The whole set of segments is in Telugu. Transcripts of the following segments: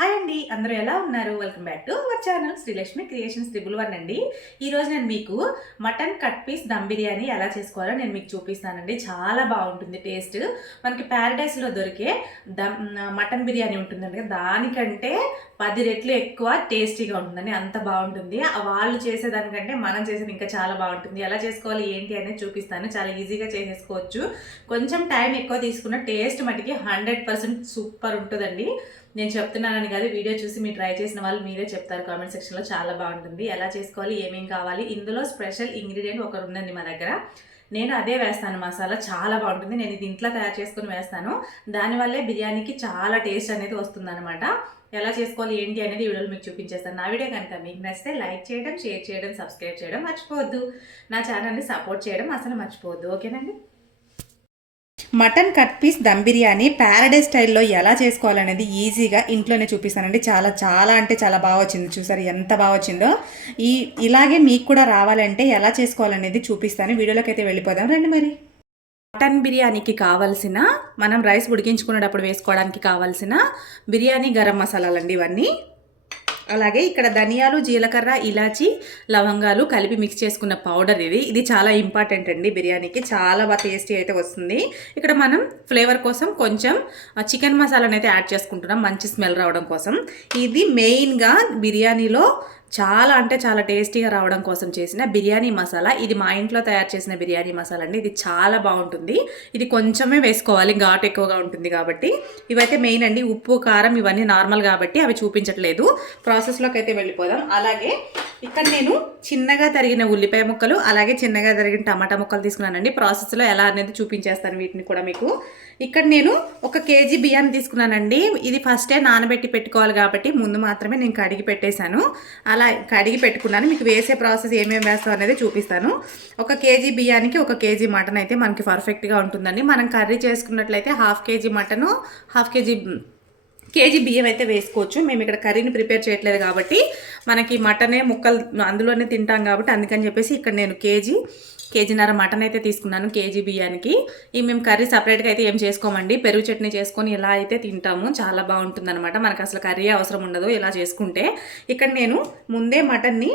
హాయ్ అండి అందరూ ఎలా ఉన్నారు? Welcome back to our channel Srilakshmi creations triple one అండి. ఈరోజు నేను మీకు mutton cut piece dum biryani ఎలా చేసుకోవాలో నేను మీకు చూపిస్తానండి. చాలా బాగుంటుంది టేస్ట్. మనకి ప్యారడైస్లో దొరికే దమ్ మటన్ బిర్యానీ ఉంటుందండి దానికంటే పది రెట్లు ఎక్కువ టేస్టీగా ఉంటుందండి. అంత బాగుంటుంది. వాళ్ళు చేసేదానికంటే మనం చేసేది ఇంకా చాలా బాగుంటుంది. ఎలా చేసుకోవాలి ఏంటి అనేది చూపిస్తాను. చాలా ఈజీగా చేసేసుకోవచ్చు. కొంచెం టైం ఎక్కువ తీసుకున్న టేస్ట్ మటుకి హండ్రెడ్ పర్సెంట్ సూపర్ ఉంటుందండి. నేను చెప్తున్నానని కాదు వీడియో చూసి మీరు ట్రై చేసిన వాళ్ళు మీరే చెప్తారు. కామెంట్ సెక్షన్లో చాలా బాగుంటుంది. ఎలా చేసుకోవాలి ఏమేం కావాలి? ఇందులో స్పెషల్ ఇంగ్రీడియంట్ ఒకటి ఉందండి మా దగ్గర. నేను అదే వేస్తాను మసాలా చాలా బాగుంటుంది. నేను ఇది ఇంట్లో తయారు చేసుకుని వేస్తాను. దానివల్లే బిర్యానీకి చాలా టేస్ట్ అనేది వస్తుందన్నమాట. ఎలా చేసుకోవాలి ఏంటి అనేది వీడియోలో మీకు చూపించేస్తాను. నా వీడియో కనుక మీకు నచ్చితే లైక్ చేయడం షేర్ చేయడం సబ్స్క్రైబ్ చేయడం మర్చిపోవద్దు. నా ఛానల్ని సపోర్ట్ చేయడం అసలు మర్చిపోవద్దు. ఓకేనండి? Mutton cut piece dum biryani Paradise స్టైల్లో ఎలా చేసుకోవాలనేది ఈజీగా ఇంట్లోనే చూపిస్తానండి. చాలా చాలా అంటే చాలా బాగా వచ్చింది. చూసారు ఎంత బాగా వచ్చిందో? ఈ ఇలాగే మీకు కూడా రావాలంటే ఎలా చేసుకోవాలనేది చూపిస్తాను. వీడియోలోకి అయితే వెళ్ళిపోదాం. రండి మరి. మటన్ బిర్యానీకి కావాల్సిన మనం రైస్ ఉడికించుకునేటప్పుడు వేసుకోవడానికి కావాల్సిన బిర్యానీ గరం మసాలాలండి ఇవన్నీ. అలాగే ఇక్కడ ధనియాలు జీలకర్ర ఇలాచి లవంగాలు కలిపి మిక్స్ చేసుకున్న పౌడర్ ఇది. ఇది చాలా ఇంపార్టెంట్ అండి బిర్యానీకి. చాలా బాగా టేస్టీ అయితే వస్తుంది. ఇక్కడ మనం ఫ్లేవర్ కోసం కొంచెం చికెన్ మసాలాని అయితే యాడ్ చేసుకుంటున్నాం. మంచి స్మెల్ రావడం కోసం. ఇది మెయిన్గా బిర్యానీలో చాలా అంటే చాలా టేస్టీగా రావడం కోసం చేసిన బిర్యానీ మసాలా. ఇది మా ఇంట్లో తయారు చేసిన బిర్యానీ మసాలా అండి ఇది చాలా బాగుంటుంది. ఇది కొంచెమే వేసుకోవాలి. ఘాటు ఎక్కువగా ఉంటుంది కాబట్టి. ఇవైతే మెయిన్ అండి. ఉప్పు కారం ఇవన్నీ నార్మల్ కాబట్టి అవి చూపించట్లేదు. ప్రాసెస్లోకి అయితే వెళ్ళిపోదాం. అలాగే ఇక్కడ నేను చిన్నగా తరిగిన ఉల్లిపాయ ముక్కలు అలాగే చిన్నగా తరిగిన టమాటా ముక్కలు తీసుకున్నానండి. ప్రాసెస్లో ఎలా అనేది చూపించేస్తాను వీటిని కూడా మీకు. ఇక్కడ నేను ఒక కేజీ బియ్యాన్ని తీసుకున్నానండి. ఇది ఫస్టే నానబెట్టి పెట్టుకోవాలి కాబట్టి ముందు మాత్రమే నేను కడిగి పెట్టేశాను. అలా కడిగి పెట్టుకున్నాను. మీకు వేసే ప్రాసెస్ ఏమేమి వేస్తాం అనేది చూపిస్తాను. ఒక కేజీ బియ్యానికి ఒక కేజీ మటన్ అయితే మనకి పర్ఫెక్ట్గా ఉంటుందండి. మనం కర్రీ చేసుకున్నట్లయితే half KG mutton half KG KG బియ్యం అయితే వేసుకోవచ్చు. మేము ఇక్కడ కర్రీని ప్రిపేర్ చేయట్లేదు కాబట్టి మనకి మటనే ముక్కలు అందులోనే తింటాం కాబట్టి అందుకని చెప్పేసి ఇక్కడ నేను కేజీ కేజీన్నర మటన్ అయితే తీసుకున్నాను కేజీ బియ్యానికి. ఈ మేము కర్రీ సపరేట్గా అయితే ఏం చేసుకోమండి. పెరుగు చట్నీ చేసుకొని ఇలా అయితే తింటాము. చాలా బాగుంటుంది అనమాట మనకు అసలు కర్రీ అవసరం ఉండదు ఇలా చేసుకుంటే. ఇక్కడ నేను ముందే మటన్ని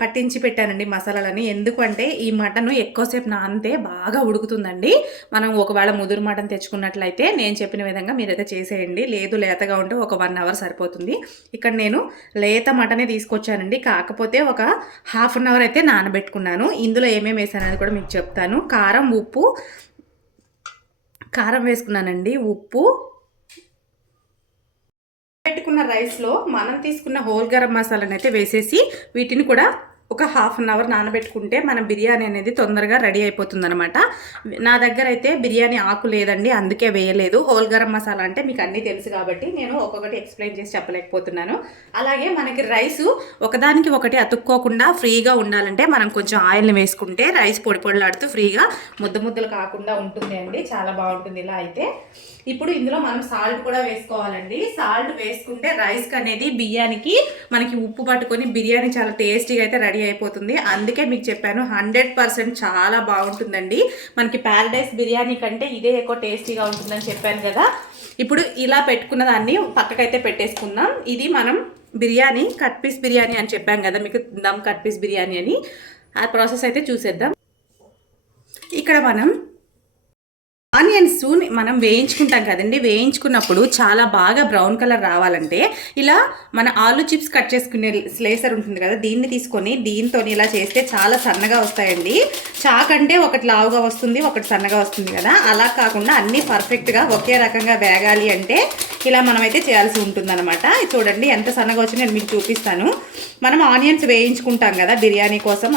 పట్టించి పెట్టానండి మసాలాలని ఎందుకంటే ఈ మటన్ ఎక్కువసేపు నానితే బాగా ఉడుకుతుందండి. మనం ఒకవేళ ముదురు మటన్ తెచ్చుకున్నట్లయితే నేను చెప్పిన విధంగా మీరైతే చేసేయండి. లేదు లేతగా ఉంటే ఒక వన్ అవర్ సరిపోతుంది. ఇక్కడ నేను లేత మటనే తీసుకొచ్చానండి. కాకపోతే ఒక హాఫ్ అన్ అవర్ అయితే నానబెట్టుకున్నాను. ఇందులో ఏమేమి వేసానని కూడా మీకు చెప్తాను. కారం ఉప్పు కారం వేసుకున్నానండి. ఉప్పు పెట్టుకున్న రైస్లో మనం తీసుకున్న హోల్ గరం మసాలానైతే అయితే వేసేసి వీటిని కూడా ఒక హాఫ్ అన్ అవర్ నానబెట్టుకుంటే మన బిర్యానీ అనేది తొందరగా రెడీ అయిపోతుంది అనమాట నా దగ్గర అయితే బిర్యానీ ఆకు లేదండి అందుకే వేయలేదు. హోల్ గరం మసాలా అంటే మీకు అన్నీ తెలుసు కాబట్టి నేను ఒక్కొక్కటి ఎక్స్ప్లెయిన్ చేసి చెప్పలేకపోతున్నాను. అలాగే మనకి రైస్ ఒకదానికి ఒకటి అతుక్కోకుండా ఫ్రీగా ఉండాలంటే మనం కొంచెం ఆయిల్ని వేసుకుంటే రైస్ పొడి పొడిలాడుతూ ఫ్రీగా ముద్ద ముద్దలు కాకుండా ఉంటుంది అండి. చాలా బాగుంటుంది ఇలా అయితే. ఇప్పుడు ఇందులో మనం సాల్ట్ కూడా వేసుకోవాలండి. సాల్ట్ వేసుకుంటే రైస్ అనేది బియ్యానికి మనకి ఉప్పు పట్టుకొని బిర్యానీ చాలా టేస్టీగా అయితే రెడీ అయిపోతుంది. అందుకే మీకు చెప్పాను హండ్రెడ్ పర్సెంట్ చాలా బాగుంటుందండి. మనకి ప్యారడైస్ బిర్యానీ కంటే ఇదే ఎక్కువ టేస్టీగా ఉంటుందని చెప్పాను కదా. ఇప్పుడు ఇలా పెట్టుకున్న దాన్ని పక్కకైతే పెట్టేసుకుందాం. ఇది మనం బిర్యానీ కట్ పీస్ బిర్యానీ అని చెప్పాం కదా మీకు దమ్ కట్ పీస్ బిర్యానీ అని. ఆ ప్రాసెస్ అయితే చూసేద్దాం. ఇక్కడ మనం ఆనియన్స్ మనం వేయించుకుంటాం కదండి. వేయించుకున్నప్పుడు చాలా బాగా బ్రౌన్ కలర్ రావాలంటే ఇలా మన ఆలు చిప్స్ కట్ చేసుకునే స్లేసర్ ఉంటుంది కదా దీన్ని తీసుకొని దీంతో ఇలా చేస్తే చాలా సన్నగా వస్తాయండి. చాక్ అంటే ఒకటి లావుగా వస్తుంది ఒకటి సన్నగా వస్తుంది కదా. అలా కాకుండా అన్నీ పర్ఫెక్ట్గా ఒకే రకంగా వేగాలి అంటే ఇలా మనమైతే చేయాల్సి ఉంటుందన్నమాట. చూడండి ఎంత సన్నగా వచ్చి నేను మీకు చూపిస్తాను. మనం ఆనియన్స్ వేయించుకుంటాం కదా బిర్యానీ కోసం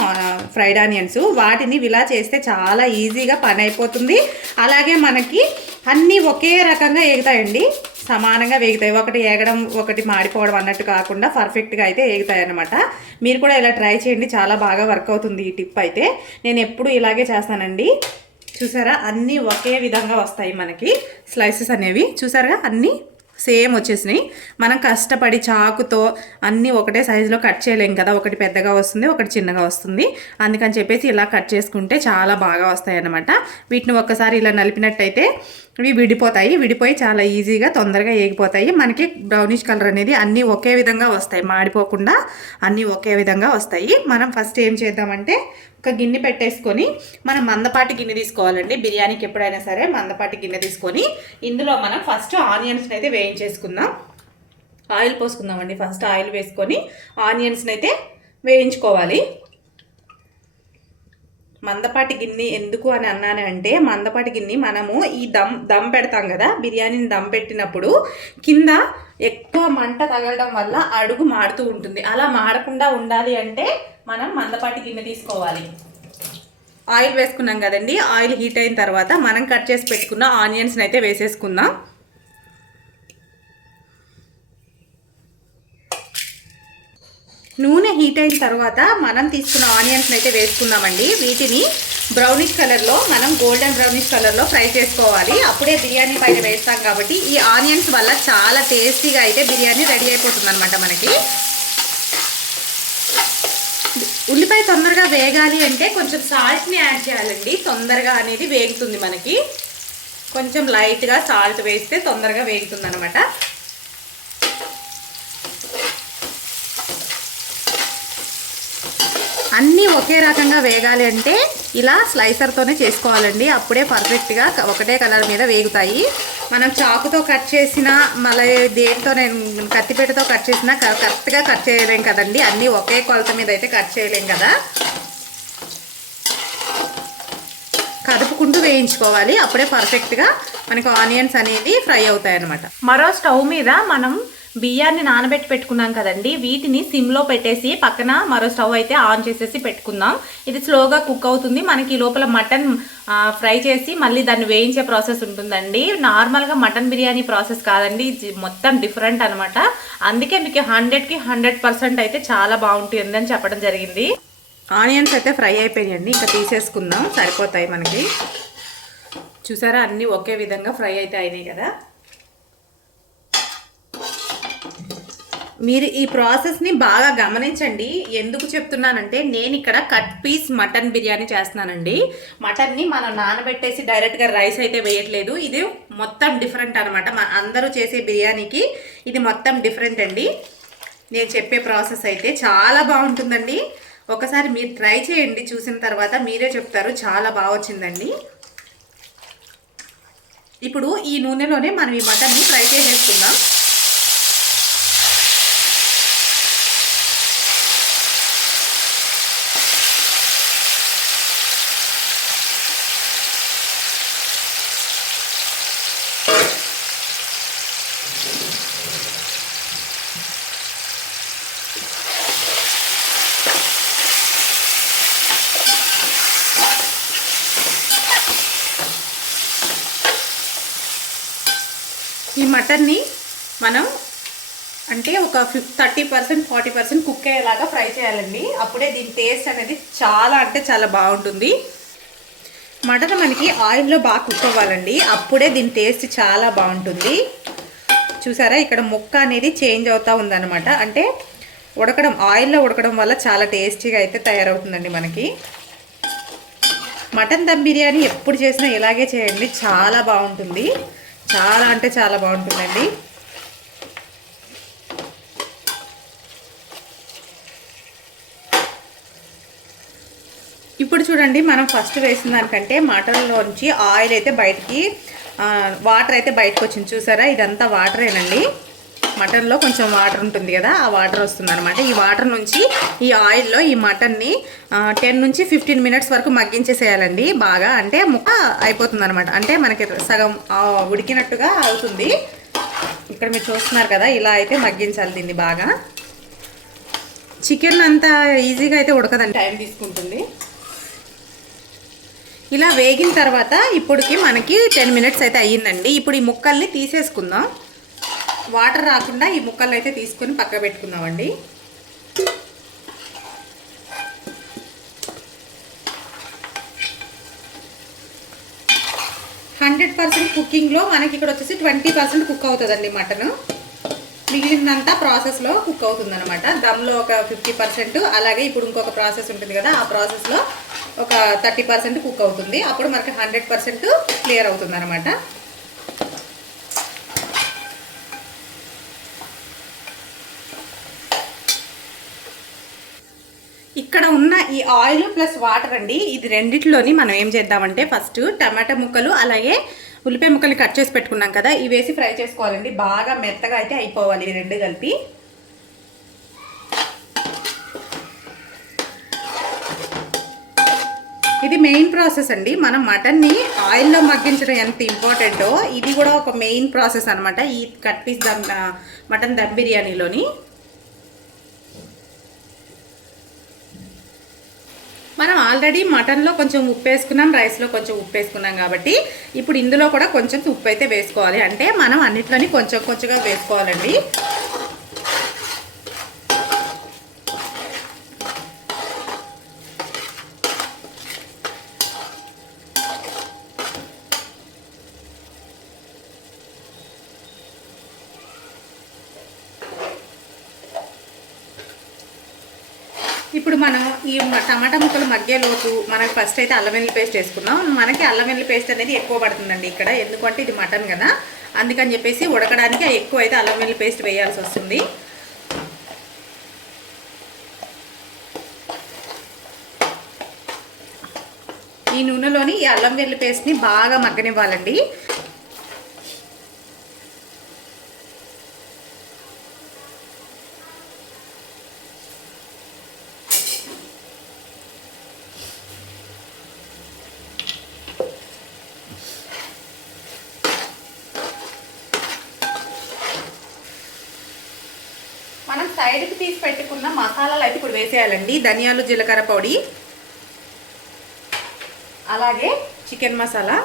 ఫ్రైడ్ ఆనియన్స్. వాటిని ఇలా చేస్తే చాలా ఈజీగా పని అయిపోతుంది. అలాగే అలాగే మనకి అన్నీ ఒకే రకంగా ఎగుతాయండి సమానంగా వేగుతాయి. ఒకటి ఏగడం ఒకటి మాడిపోవడం అన్నట్టు కాకుండా పర్ఫెక్ట్గా అయితే ఏగుతాయి అనమాట మీరు కూడా ఇలా ట్రై చేయండి. చాలా బాగా వర్క్ అవుతుంది ఈ టిప్ అయితే. నేను ఎప్పుడు ఇలాగే చేస్తానండి. చూసారా? అన్నీ ఒకే విధంగా వస్తాయి మనకి. స్లైసెస్ అనేవి. చూసారా అన్నీ సేమ్ వచ్చేసినాయి. మనం కష్టపడి చాకుతో అన్నీ ఒకటే సైజులో కట్ చేయలేం కదా. ఒకటి పెద్దగా వస్తుంది ఒకటి చిన్నగా వస్తుంది. అందుకని చెప్పేసి ఇలా కట్ చేసుకుంటే చాలా బాగా వస్తాయి అన్నమాట వీటిని ఒక్కసారి ఇలా నలిపినట్టయితే ఇవి విడిపోతాయి. విడిపోయి చాలా ఈజీగా తొందరగా ఏగిపోతాయి. మనకి బ్రౌనిష్ కలర్ అనేది అన్నీ ఒకే విధంగా వస్తాయి. మాడిపోకుండా అన్నీ ఒకే విధంగా వస్తాయి. మనం ఫస్ట్ ఏం చేద్దామంటే ఒక గిన్నె పెట్టేసుకొని మనం మందపాటి గిన్నె తీసుకోవాలండి. బిర్యానీకి ఎప్పుడైనా సరే మందపాటి గిన్నె తీసుకొని ఇందులో మనం ఫస్ట్ ఆనియన్స్ని అయితే వేయించేసుకుందాం. ఆయిల్ పోసుకుందామండి. ఫస్ట్ ఆయిల్ వేసుకొని ఆనియన్స్ని అయితే వేయించుకోవాలి. మందపాటి గిన్నె ఎందుకు అని అన్నాను అంటే మందపాటి గిన్నె మనము ఈ దమ్ దమ్ పెడతాం కదా బిర్యానీని దమ్ పెట్టినప్పుడు కింద ఎక్కువ మంట తగలడం వల్ల అడుగు మాడుతూ ఉంటుంది. అలా మాడకుండా ఉండాలి అంటే మనం మందపాటి గిన్నె తీసుకోవాలి. ఆయిల్ వేసుకున్నాం కదండి. ఆయిల్ హీట్ అయిన తర్వాత మనం కట్ చేసి పెట్టుకున్న ఆనియన్స్ని అయితే వేసేసుకుందాం. నూనె హీట్ అయిన తర్వాత మనం తీసుకున్న ఆనియన్స్ని అయితే వేసుకుందామండి. వీటిని బ్రౌనిష్ కలర్లో మనం గోల్డెన్ బ్రౌనిష్ కలర్లో ఫ్రై చేసుకోవాలి. అప్పుడే బిర్యానీ పైన వేస్తాం కాబట్టి ఈ ఆనియన్స్ వల్ల చాలా టేస్టీగా అయితే బిర్యానీ రెడీ అయిపోతుంది అనమాట మనకి. ఉల్లిపాయ తొందరగా వేగాలి అంటే కొంచెం సాల్ట్ని యాడ్ చేయాలండి. తొందరగా అనేది వేగుతుంది మనకి. కొంచెం లైట్గా సాల్ట్ వేస్తే తొందరగా వేగుతుంది అనమాట అన్నీ ఒకే రకంగా వేగాలి అంటే ఇలా స్లైసర్తోనే చేసుకోవాలండి. అప్పుడే పర్ఫెక్ట్గా ఒకటే కలర్ మీద వేగుతాయి. మనం చాకుతో కట్ చేసిన మళ్ళీ దేంతో నేను కత్తిపేటతో కట్ చేసినా కరెక్ట్గా కట్ చేయలేం కదండి. అన్నీ ఒకే కొలత మీద అయితే కట్ చేయలేం కదా. కదుపుకుంటూ వేయించుకోవాలి. అప్పుడే పర్ఫెక్ట్గా మనకు ఆనియన్స్ అనేది ఫ్రై అవుతాయి అనమాట మరో స్టవ్ మీద మనం బియ్యాన్ని నానబెట్టి పెట్టుకున్నాం కదండి. వీటిని సిమ్లో పెట్టేసి పక్కన మరో స్టవ్ అయితే ఆన్ చేసేసి పెట్టుకుందాం. ఇది స్లోగా కుక్ అవుతుంది. మనకి లోపల మటన్ ఫ్రై చేసి మళ్ళీ దాన్ని వేయించే ప్రాసెస్ ఉంటుందండి. నార్మల్గా మటన్ బిర్యానీ ప్రాసెస్ కాదండి. మొత్తం డిఫరెంట్ అనమాట అందుకే మీకు హండ్రెడ్కి హండ్రెడ్ పర్సెంట్ అయితే చాలా బాగుంటుంది అని చెప్పడం జరిగింది. ఆనియన్స్ అయితే ఫ్రై అయిపోయాయండి ఇంకా తీసేసుకుందాం. సరిపోతాయి మనకి. చూసారా? అన్నీ ఒకే విధంగా ఫ్రై అయితే అయినాయి కదా. మీరు ఈ ప్రాసెస్ని బాగా గమనించండి. ఎందుకు చెప్తున్నానంటే నేను ఇక్కడ కట్ పీస్ మటన్ బిర్యానీ చేస్తున్నానండి. మటన్ని మనం నానబెట్టేసి డైరెక్ట్గా రైస్ అయితే వేయట్లేదు. ఇది మొత్తం డిఫరెంట్ అనమాట అందరూ చేసే బిర్యానీకి ఇది మొత్తం డిఫరెంట్ అండి. నేను చెప్పే ప్రాసెస్ అయితే చాలా బాగుంటుందండి. ఒకసారి మీరు ట్రై చేయండి. చూసిన తర్వాత మీరే చెప్తారు. చాలా బాగా వచ్చిందండి. ఇప్పుడు ఈ నూనెలోనే మనం ఈ మటన్ని ఫ్రై చేసేసుకుందాం. ఈ మటన్ని మనం అంటే ఒక ఫిఫ్ thirty percent forty percent cook అయ్యేలాగా ఫ్రై చేయాలండి. అప్పుడే దీని టేస్ట్ అనేది చాలా అంటే చాలా బాగుంటుంది. మటన్ మనకి ఆయిల్లో బాగా కుక్ అవ్వాలండి. అప్పుడే దీని టేస్ట్ చాలా బాగుంటుంది. చూసారా? ఇక్కడ ముక్క అనేది చేంజ్ అవుతూ ఉందన్నమాట. అంటే ఉడకడం ఆయిల్లో ఉడకడం వల్ల చాలా టేస్టీగా అయితే తయారవుతుందండి మనకి. మటన్ దమ్ బిర్యానీ ఎప్పుడు చేసినా ఇలాగే చేయండి. చాలా బాగుంటుంది. చాలా అంటే చాలా బాగుంటుందండి. ఇప్పుడు చూడండి మనం ఫస్ట్ వేసిన దానికంటే మటన్లోంచి ఆయిల్ అయితే బయటికి వాటర్ అయితే బయటకు వచ్చింది చూసారా? ఇదంతా వాటరేనండి. మటన్లో కొంచెం వాటర్ ఉంటుంది కదా ఆ వాటర్ వస్తుంది అనమాట ఈ వాటర్ నుంచి ఈ ఆయిల్లో ఈ మటన్ని టెన్ నుంచి ఫిఫ్టీన్ మినిట్స్ వరకు మగ్గించేసేయాలండి. బాగా అంటే ముక్క అయిపోతుంది అనమాట అంటే మనకి సగం ఉడికినట్టుగా అవుతుంది. ఇక్కడ మీరు చూస్తున్నారు కదా ఇలా అయితే మగ్గించాలి దీన్ని బాగా. చికెన్ అంత ఈజీగా అయితే ఉడకదండి. టైం తీసుకుంటుంది. ఇలా వేగిన తర్వాత ఇప్పటికి మనకి టెన్ మినిట్స్ అయితే అయ్యిందండి. ఇప్పుడు ఈ ముక్కల్ని తీసేసుకుందాం. వాటర్ రాకుండా ఈ ముక్కలు అయితే తీసుకొని పక్క పెట్టుకుందామండి. హండ్రెడ్ పర్సెంట్ కుకింగ్లో మనకి ఇక్కడ వచ్చేసి ట్వంటీ పర్సెంట్ కుక్ అవుతుందండి మటన్. మిగిలినంతా ప్రాసెస్లో కుక్ అవుతుంది అనమాట దమ్లో ఒక ఫిఫ్టీ పర్సెంట్ అలాగే ఇప్పుడు ఇంకొక ప్రాసెస్ ఉంటుంది కదా ఆ ప్రాసెస్లో ఒక థర్టీ పర్సెంట్ కుక్ అవుతుంది. అప్పుడు మనకి హండ్రెడ్ పర్సెంట్ క్లియర్ అవుతుంది అనమాట ఇక్కడ ఉన్న ఈ ఆయిల్ ప్లస్ వాటర్ అండి. ఇది రెండిట్లోని మనం ఏం చేద్దామంటే ఫస్ట్ టమాటా ముక్కలు అలాగే ఉల్లిపాయ ముక్కలు కట్ చేసి పెట్టుకున్నాం కదా ఇవి వేసి ఫ్రై చేసుకోవాలండి. బాగా మెత్తగా అయితే అయిపోవాలి రెండు కలిపి. ఇది మెయిన్ ప్రాసెస్ అండి. మనం మటన్ని ఆయిల్లో మగ్గించడం ఎంత ఇంపార్టెంటో ఇది కూడా ఒక మెయిన్ ప్రాసెస్ అనమాట ఈ cut piece dum mutton dum బిర్యానీలోని. మనం ఆల్రెడీ మటన్లో కొంచెం ఉప్పు వేసుకున్నాం రైస్లో కొంచెం ఉప్పు వేసుకున్నాం కాబట్టి ఇప్పుడు ఇందులో కూడా కొంచెం ఉప్పు అయితే వేసుకోవాలి. అంటే మనం అన్నిట్లోని కొంచెం కొంచెంగా వేసుకోవాలండి. ఇప్పుడు మనం ఈ టమాటా ముక్కలు మగ్గేలోపు మనకి ఫస్ట్ అయితే అల్లం వెల్లుల్లి పేస్ట్ వేసుకున్నాం మనకి అల్లం వెల్లుల్లి పేస్ట్ అనేది ఎక్కువ పడుతుందండి ఇక్కడ. ఎందుకంటే ఇది మటన్ కదా. అందుకని చెప్పేసి ఉడకడానికి ఎక్కువ అయితే అల్లం వెల్లుల్లి పేస్ట్ వేయాల్సి వస్తుంది. ఈ నూనెలోని ఈ అల్లం వెల్లుల్లి పేస్ట్ని బాగా మగ్గనివ్వాలండి. సైడ్కి తీసి పెట్టుకున్న మసాలాలు అయితే ఇప్పుడు వేసేయాలండి. ధనియాలు జీలకర్ర పొడి అలాగే చికెన్ మసాలా.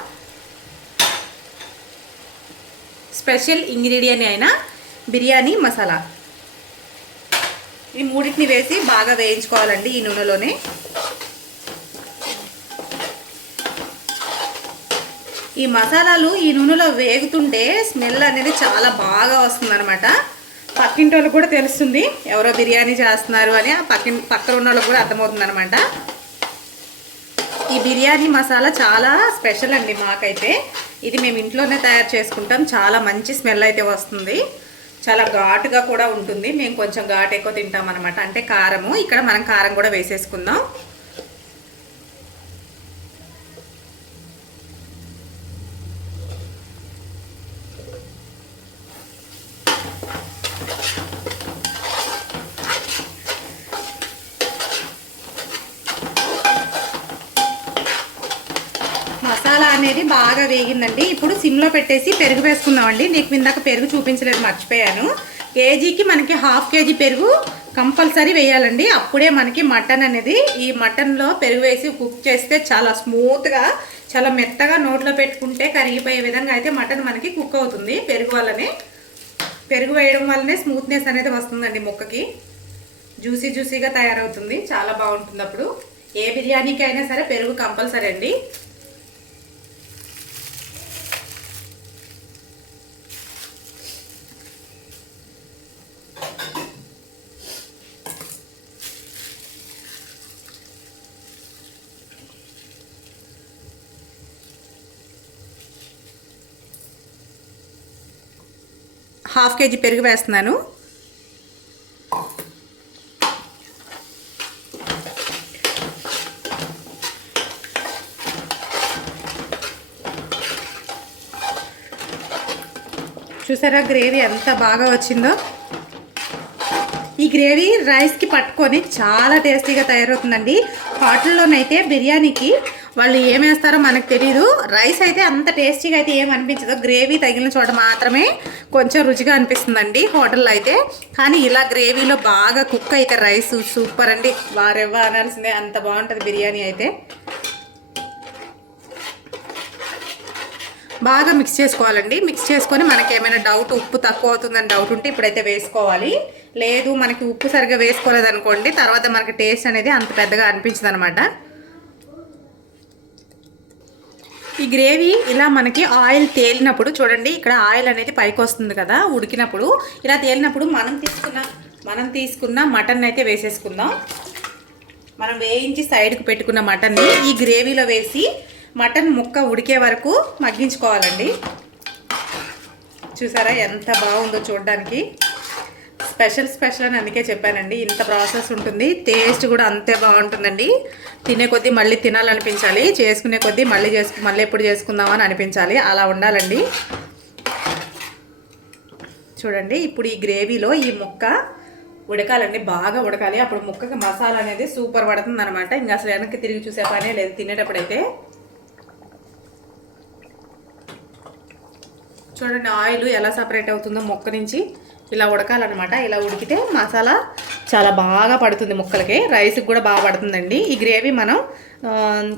స్పెషల్ ఇంగ్రీడియంట్ అయిన బిర్యానీ మసాలా. ఈ మూడింటిని వేసి బాగా వేయించుకోవాలండి ఈ నూనెలోనే. ఈ మసాలాలు ఈ నూనెలో వేగుతుంటే స్మెల్ అనేది చాలా బాగా వస్తుందన్నమాట. పక్కింటి వాళ్ళకి కూడా తెలుస్తుంది ఎవరో బిర్యానీ చేస్తున్నారు అని. ఆ పక్కిన పక్కన ఉన్న వాళ్ళకి కూడా అర్థమవుతుంది అనమాట ఈ బిర్యానీ మసాలా చాలా స్పెషల్ అండి మాకైతే. ఇది మేము ఇంట్లోనే తయారు చేసుకుంటాం. చాలా మంచి స్మెల్ అయితే వస్తుంది. చాలా ఘాటుగా కూడా ఉంటుంది. మేము కొంచెం ఘాటు ఎక్కువ తింటాం అనమాట అంటే కారము. ఇక్కడ మనం కారం కూడా వేసేసుకుందాం మసాలా అనేది బాగా వేగిందండి ఇప్పుడు సిమ్లో పెట్టేసి పెరుగు వేసుకుందామండి. నీకు ఇందాక పెరుగు చూపించలేదు మర్చిపోయాను. కేజీకి మనకి హాఫ్ కేజీ పెరుగు కంపల్సరీ వేయాలండి. అప్పుడే మనకి మటన్ అనేది ఈ మటన్లో పెరుగు వేసి కుక్ చేస్తే చాలా స్మూత్గా చాలా మెత్తగా నోట్లో పెట్టుకుంటే కరిగిపోయే విధంగా అయితే మటన్ మనకి కుక్ అవుతుంది పెరుగు వల్లనే. పెరుగు వేయడం వల్లనే స్మూత్నెస్ అనేది వస్తుందండి ముక్కకి. జ్యూసీ జ్యూసీగా తయారవుతుంది. చాలా బాగుంటుంది అప్పుడు. ఏ బిర్యానీకి అయినా సరే పెరుగు కంపల్సరీ అండి. హాఫ్ కేజీ పెరుగు వేస్తున్నాను. చూసారా గ్రేవీ ఎంత బాగా వచ్చిందో? ఈ గ్రేవీ రైస్కి పట్టుకొని చాలా టేస్టీగా తయారవుతుందండి. హోటల్లోనైతే బిర్యానీకి వాళ్ళు ఏమేస్తారో మనకు తెలియదు రైస్ అయితే అంత టేస్టీగా అయితే ఏం గ్రేవీ తగిలిన చోట మాత్రమే కొంచెం రుచిగా అనిపిస్తుందండి హోటల్లో అయితే. కానీ ఇలా గ్రేవీలో బాగా కుక్ అయితే రైస్ సూపర్ అండి. వారెవ్వ అనాల్సిందే అంత బాగుంటుంది బిర్యానీ అయితే. బాగా మిక్స్ చేసుకోవాలండి. మిక్స్ చేసుకొని మనకి ఏమైనా డౌట్ ఉప్పు తక్కువ అవుతుందని డౌట్ ఉంటే ఇప్పుడైతే వేసుకోవాలి. లేదు మనకి ఉప్పు సరిగా వేసుకోలేదు అనుకోండి తర్వాత మనకి టేస్ట్ అనేది అంత పెద్దగా అనిపించదు అనమాట ఈ గ్రేవీ ఇలా మనకి ఆయిల్ తేలినప్పుడు చూడండి ఇక్కడ ఆయిల్ అనేది పైకి వస్తుంది కదా ఉడికినప్పుడు. ఇలా తేలినప్పుడు మనం తీసుకున్న మనం తీసుకున్న మటన్ అయితే వేసేసుకుందాం. మనం వేయించి సైడ్కి పెట్టుకున్న మటన్ని ఈ గ్రేవీలో వేసి మటన్ ముక్క ఉడికే వరకు మగ్గించుకోవాలండి. చూసారా ఎంత బాగుందో చూడడానికి. స్పెషల్ స్పెషల్ అని అందుకే చెప్పానండి. ఇంత ప్రాసెస్ ఉంటుంది. టేస్ట్ కూడా అంతే బాగుంటుందండి. తినే కొద్దీ మళ్ళీ తినాలనిపించాలి. చేసుకునే కొద్దీ మళ్ళీ చేసుకు మళ్ళీ ఎప్పుడు చేసుకుందామని అనిపించాలి. అలా ఉండాలండి. చూడండి ఇప్పుడు ఈ గ్రేవీలో ఈ ముక్క ఉడకాలండి. బాగా ఉడకాలి. అప్పుడు ముక్కకి మసాలా అనేది సూపర్ పడుతుంది అనమాట ఇంకా అసలు వెనక్కి తిరిగి చూసే పనే లేదు తినేటప్పుడైతే. చూడండి ఆయిల్ ఎలా సపరేట్ అవుతుందో మొక్క నుంచి. ఇలా ఉడకాలన్నమాట. ఇలా ఉడికితే మసాలా చాలా బాగా పడుతుంది ముక్కలకి. రైస్కి కూడా బాగా పడుతుందండి. ఈ గ్రేవీ మనం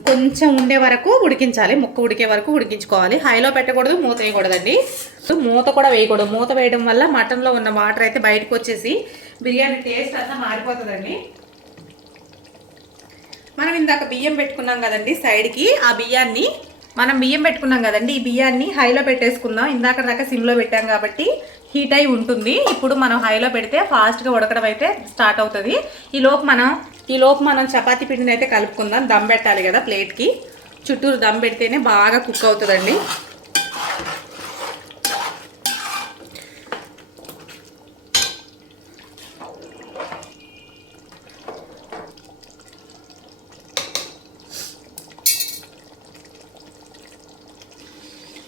కొంచెం ఉండే వరకు ఉడికించాలి. ముక్క ఉడికే వరకు ఉడికించుకోవాలి. హైలో పెట్టకూడదు మూత వేయకూడదండి. సో మూత కూడా వేయకూడదు. మూత వేయడం వల్ల మటన్లో ఉన్న వాటర్ అయితే బయటకు వచ్చేసి బిర్యానీ టేస్ట్ అంతా మారిపోతుందండి. మనం ఇందాక బియ్యం పెట్టుకున్నాం కదండి సైడ్కి. ఆ బియ్యాన్ని మనం బియ్యం పెట్టుకున్నాం కదండి. ఈ బియ్యాన్ని హైలో పెట్టేసుకుందాం. ఇందాక దాకా సిమ్లో పెట్టాం కాబట్టి హీట్ అయి ఉంటుంది. ఇప్పుడు మనం హైలో పెడితే ఫాస్ట్గా ఉడకడం అయితే స్టార్ట్ అవుతుంది. ఈ లోపు మనం ఈ లోపు మనం చపాతీ పిండిని అయితే కలుపుకుందాం. దమ్ పెట్టాలి కదా ప్లేట్కి చుట్టూరు దమ్ పెడితేనే బాగా కుక్ అవుతుందండి.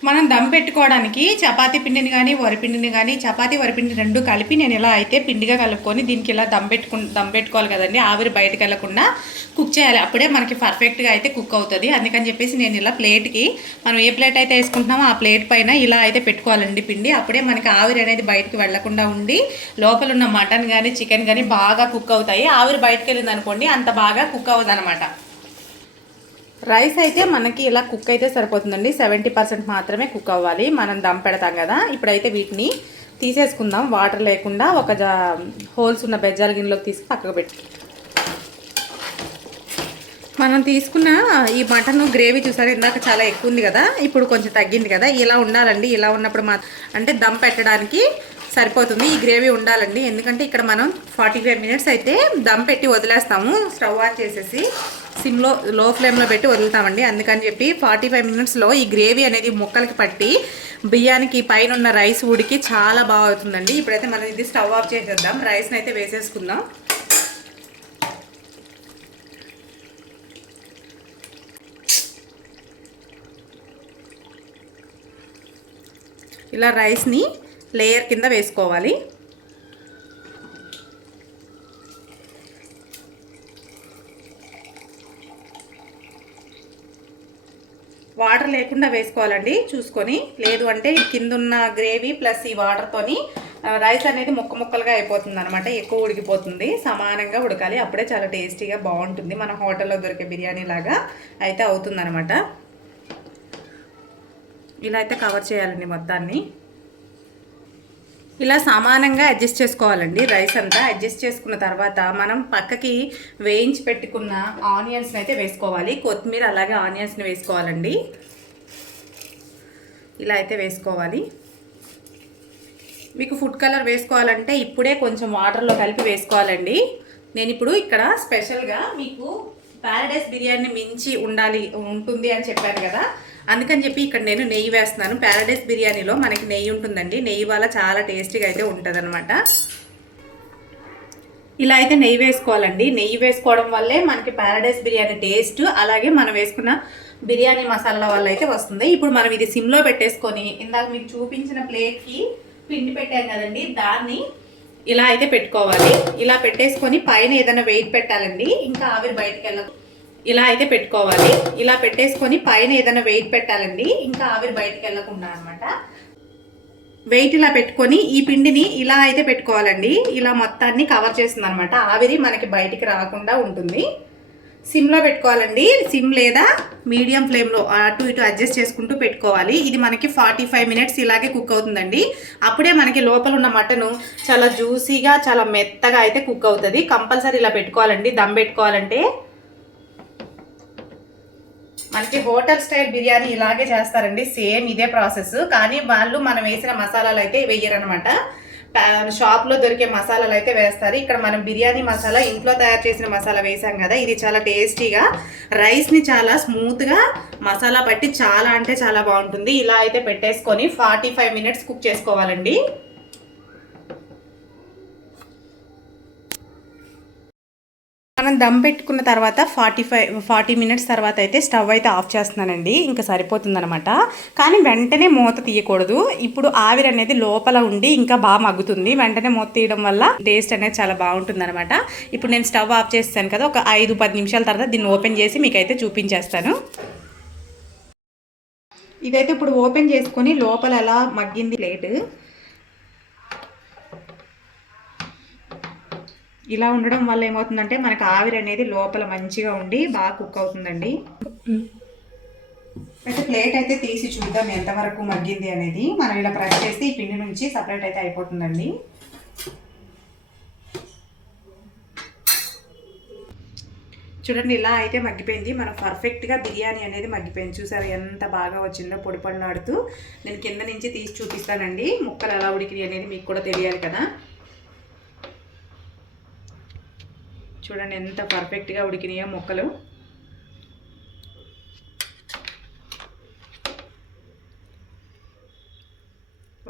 మనం దమ్ పెట్టుకోవడానికి చపాతీ పిండిని కానీ వరిపిండిని కానీ చపాతీ వరిపిండి రెండు కలిపి నేను ఇలా అయితే పిండిగా కలుపుకొని దీనికి ఇలా దమ్ పెట్టుకు దమ్ పెట్టుకోవాలి కదండి. ఆవిరి బయటకు వెళ్ళకుండా కుక్ చేయాలి. అప్పుడే మనకి పర్ఫెక్ట్గా అయితే కుక్ అవుతుంది. అందుకని చెప్పేసి నేను ఇలా ప్లేట్కి మనం ఏ ప్లేట్ అయితే వేసుకుంటున్నామో ఆ ప్లేట్ పైన ఇలా అయితే పెట్టుకోవాలండి పిండి. అప్పుడే మనకి ఆవిరి అనేది బయటకు వెళ్ళకుండా ఉండి లోపల ఉన్న మటన్ కానీ చికెన్ కానీ బాగా కుక్ అవుతాయి. ఆవిరి బయటకు వెళ్ళింది అనుకోండి అంత బాగా కుక్ అవ్వదు రైస్ అయితే మనకి ఇలా కుక్ అయితే సరిపోతుందండి. సెవెంటీ పర్సెంట్ మాత్రమే కుక్ అవ్వాలి. మనం దమ్ పెడతాం కదా. ఇప్పుడైతే వీటిని తీసేసుకుందాం. వాటర్ లేకుండా ఒక జా హోల్స్ ఉన్న బెజ్జాల గిన్నెలోకి తీసి పక్కకు పెట్టి. మనం తీసుకున్న ఈ మటన్ గ్రేవీ చూసారు? ఇందాక చాలా ఎక్కువ ఉంది కదా. ఇప్పుడు కొంచెం తగ్గింది కదా. ఇలా ఉండాలండి. ఇలా ఉన్నప్పుడు మా అంటే దమ్ పెట్టడానికి సరిపోతుంది. ఈ గ్రేవీ ఉండాలండి. ఎందుకంటే ఇక్కడ మనం ఫార్టీ ఫైవ్ మినిట్స్ అయితే దమ్ పెట్టి వదిలేస్తాము. స్టవ్ ఆన్ చేసేసి సిమ్లో లో ఫ్లేమ్లో పెట్టి వదులుతామండి. అందుకని చెప్పి ఫార్టీ ఫైవ్ మినిట్స్లో ఈ గ్రేవీ అనేది ముక్కలకి పట్టి బియ్యానికి పైన ఉన్న రైస్ ఉడికి చాలా బాగా అవుతుందండి ఇప్పుడైతే మనం ఇది స్టవ్ ఆఫ్ చేసేద్దాం. రైస్ని అయితే వేసేసుకుందాం. ఇలా రైస్ని లేయర్ కింద వేసుకోవాలి. వాటర్ లేకుండా వేసుకోవాలండి. చూసుకొని లేదు అంటే కిందున్న కింద ఉన్న గ్రేవీ ప్లస్ ఈ వాటర్తోని రైస్ అనేది ముక్క ముక్కలుగా అయిపోతుంది అనమాట ఎక్కువ ఉడికిపోతుంది. సమానంగా ఉడకాలి. అప్పుడే చాలా టేస్టీగా బాగుంటుంది. మన హోటల్లో దొరికే బిర్యానీ లాగా అయితే అవుతుందనమాట ఇలా అయితే కవర్ చేయాలండి మొత్తాన్ని. ఇలా సమానంగా అడ్జస్ట్ చేసుకోవాలండి. రైస్ అంతా అడ్జస్ట్ చేసుకున్న తర్వాత మనం పక్కకి వేయించి పెట్టుకున్న ఆనియన్స్ని అయితే వేసుకోవాలి. కొత్తిమీర అలాగే ఆనియన్స్ని వేసుకోవాలండి. ఇలా అయితే వేసుకోవాలి. మీకు ఫుడ్ కలర్ వేసుకోవాలంటే ఇప్పుడే కొంచెం వాటర్లో కలిపి వేసుకోవాలండి. నేను ఇప్పుడు ఇక్కడ స్పెషల్గా మీకు ప్యారడైస్ బిర్యానీ మించి ఉండాలి ఉంటుంది అని చెప్పాను కదా. అందుకని చెప్పి ఇక్కడ నేను నెయ్యి వేస్తున్నాను. ప్యారడైస్ బిర్యానీలో మనకి నెయ్యి ఉంటుందండి. నెయ్యి వల్ల చాలా టేస్టీగా అయితే ఉంటుంది ఇలా అయితే నెయ్యి వేసుకోవాలండి. నెయ్యి వేసుకోవడం వల్లే మనకి ప్యారడైస్ బిర్యానీ టేస్ట్ అలాగే మనం వేసుకున్న బిర్యానీ మసాలా వల్ల అయితే వస్తుంది. ఇప్పుడు మనం ఇది సిమ్లో పెట్టేసుకొని ఇందాక మీకు చూపించిన ప్లేట్కి పిండి పెట్టాం కదండి దాన్ని ఇలా అయితే పెట్టుకోవాలి. ఇలా పెట్టేసుకొని పైన ఏదైనా వెయిట్ పెట్టాలండి. ఇంకా ఆవిరి బయటకు వెళ్ళదు. ఇలా అయితే పెట్టుకోవాలి. ఇలా పెట్టేసుకొని పైన ఏదైనా వెయిట్ పెట్టాలండి. ఇంకా ఆవిరి బయటకు వెళ్ళకుండా అనమాట వెయిట్ ఇలా పెట్టుకొని ఈ పిండిని ఇలా అయితే పెట్టుకోవాలండి. ఇలా మొత్తాన్ని కవర్ చేస్తుంది అనమాట ఆవిరి మనకి బయటికి రాకుండా ఉంటుంది. సిమ్లో పెట్టుకోవాలండి. సిమ్ లేదా మీడియం ఫ్లేమ్లో అటు ఇటు అడ్జస్ట్ చేసుకుంటూ పెట్టుకోవాలి. ఇది మనకి ఫార్టీ ఫైవ్ మినిట్స్ ఇలాగే కుక్ అవుతుందండి. అప్పుడే మనకి లోపల ఉన్న మటను చాలా జ్యూసీగా చాలా మెత్తగా అయితే కుక్ అవుతుంది. కంపల్సరీ ఇలా పెట్టుకోవాలండి. దమ్ పెట్టుకోవాలంటే మనకి హోటల్ స్టైల్ బిర్యానీ ఇలాగే చేస్తారండి. సేమ్ ఇదే ప్రాసెస్. కానీ వాళ్ళు మనం వేసిన మసాలాలు అయితే వేయరనమాట షాప్లో దొరికే మసాలాలు అయితే వేస్తారు. ఇక్కడ మనం బిర్యానీ మసాలా ఇంట్లో తయారు చేసిన మసాలా వేసాం కదా ఇది చాలా టేస్టీగా రైస్ని చాలా స్మూత్గా మసాలా పట్టి చాలా అంటే చాలా బాగుంటుంది. ఇలా అయితే పెట్టేసుకొని ఫార్టీ ఫైవ్ మినిట్స్ కుక్ చేసుకోవాలండి. మనం దమ్ పెట్టుకున్న తర్వాత ఫార్టీ ఫైవ్ ఫార్టీ మినిట్స్ తర్వాత అయితే స్టవ్ అయితే ఆఫ్ చేస్తున్నానండి. ఇంకా సరిపోతుందనమాట కానీ వెంటనే మూత తీయకూడదు. ఇప్పుడు ఆవిరి అనేది లోపల ఉండి ఇంకా బాగా మగ్గుతుంది. వెంటనే మూత తీయడం వల్ల టేస్ట్ అనేది చాలా బాగుంటుంది అనమాట ఇప్పుడు నేను స్టవ్ ఆఫ్ చేస్తాను కదా ఒక ఐదు పది నిమిషాల తర్వాత దీన్ని ఓపెన్ చేసి మీకు అయితే చూపించేస్తాను. ఇదైతే ఇప్పుడు ఓపెన్ చేసుకొని లోపల ఎలా మగ్గింది ప్లేట్. ఇలా ఉండడం వల్ల ఏమవుతుందంటే మనకు ఆవిరి అనేది లోపల మంచిగా ఉండి బాగా కుక్ అవుతుందండి. అయితే ప్లేట్ అయితే తీసి చూద్దాం ఎంతవరకు మగ్గింది అనేది. మనం ఇలా ప్రెస్ చేస్తే ఈ పిండి నుంచి సపరేట్ అయితే అయిపోతుందండి. చూడండి ఇలా అయితే మగ్గిపోయింది. మనం పర్ఫెక్ట్గా బిర్యానీ అనేది మగ్గిపోయింది. చూసారు ఎంత బాగా వచ్చిందో పొడి పళ్ళాడుతూ నేను కింద నుంచి తీసి చూపిస్తానండి. ముక్కలు ఎలా ఉడికినాయి అనేది మీకు కూడా తెలియాలి కదా. చూడండి ఎంత పర్ఫెక్ట్గా ఉడికినాయో మొక్కలు.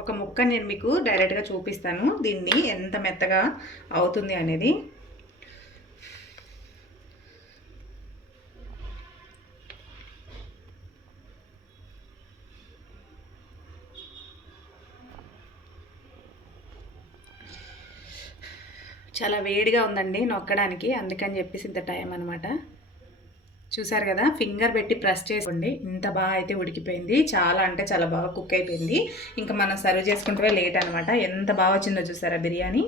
ఒక ముక్క నేను మీకు డైరెక్ట్గా చూపిస్తాను. దీన్ని ఎంత మెత్తగా అవుతుంది అనేది. చాలా వేడిగా ఉందండి నొక్కడానికి అందుకని చెప్పేసి ఇంత టైం అనమాట చూసారు కదా ఫింగర్ పెట్టి ప్రెస్ చేసుకోండి. ఇంత బాగా అయితే ఉడికిపోయింది. చాలా అంటే చాలా బాగా కుక్ అయిపోయింది. ఇంకా మనం సర్వ్ చేసుకుంటే లేట్ అనమాట ఎంత బాగా వచ్చిందో చూసారా బిర్యానీ?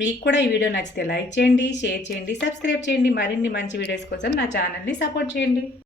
మీకు కూడా ఈ వీడియో నచ్చితే లైక్ చేయండి షేర్ చేయండి సబ్స్క్రైబ్ చేయండి. మరిన్ని మంచి వీడియోస్ కోసం నా ఛానల్ని సపోర్ట్ చేయండి.